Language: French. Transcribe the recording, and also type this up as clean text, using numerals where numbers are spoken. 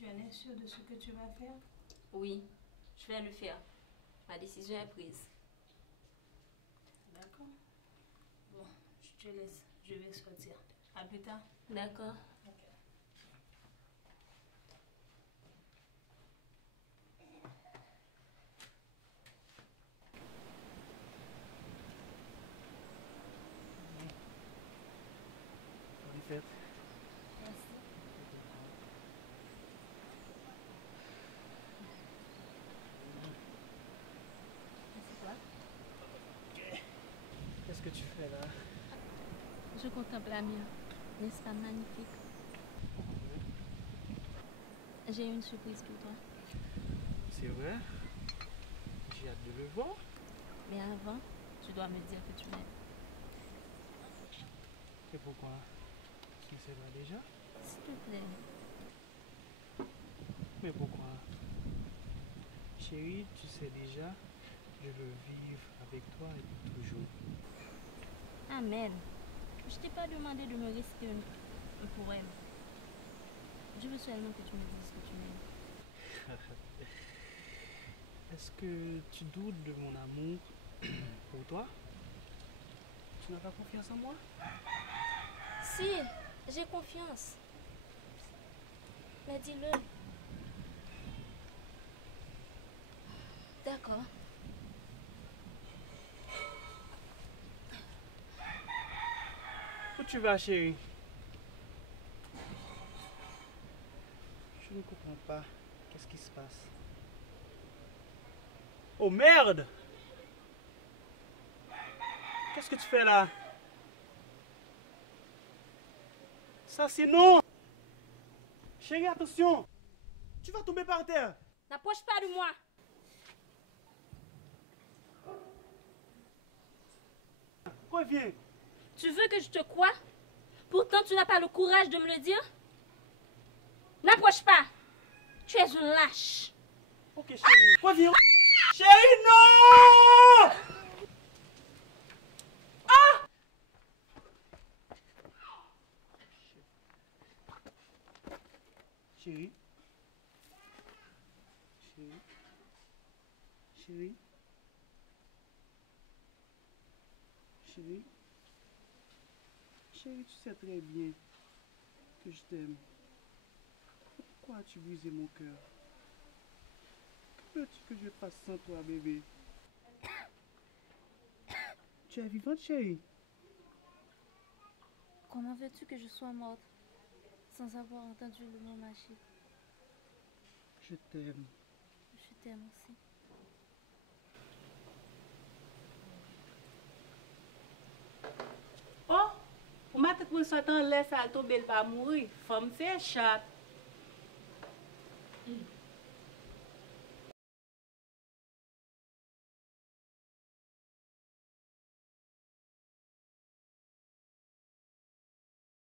Tu en es sûr de ce que tu vas faire? Oui, je vais le faire. Ma décision est prise. D'accord. Bon, je te laisse. Je vais sortir. À plus tard. D'accord. Ok. Bonne fête. Merci. C'est quoi? Qu'est-ce que tu fais là? Je contemple la mer. N'est-ce pas magnifique? J'ai une surprise pour toi. C'est vrai? J'ai hâte de le voir. Mais avant, tu dois me dire que tu m'aimes. Et pourquoi? Tu le sais pas déjà? S'il te plaît. Mais pourquoi? Chérie, tu sais déjà, je veux vivre avec toi et toujours. Amen. Je t'ai pas demandé de me réciter un poème. Je veux seulement que tu me dises que tu m'aimes. Est-ce que tu doutes de mon amour pour toi? Tu n'as pas confiance en moi? Si, j'ai confiance. Mais dis-le. D'accord. Où tu vas, chérie? Je ne comprends pas. Qu'est-ce qui se passe? Oh merde! Qu'est-ce que tu fais là? Ça c'est non! Chérie, attention! Tu vas tomber par terre! N'approche pas de moi. Reviens! Tu veux que je te croie? Pourtant, tu n'as pas le courage de me le dire? N'approche pas. Tu es une lâche. Ok, chérie. Reviens! Chérie, non! Ah! Chérie. Chérie. Chérie. Chérie. Chérie, tu sais très bien que je t'aime. Pourquoi as-tu brisé mon cœur? Que veux-tu que je fasse sans toi, bébé? Tu es vivante, chérie? Comment veux-tu que je sois morte sans avoir entendu le mot magique? Je t'aime. Je t'aime aussi. Oh, pour ma tête pour sortir en laisse à tomber, elle va mourir. Femme fait chat.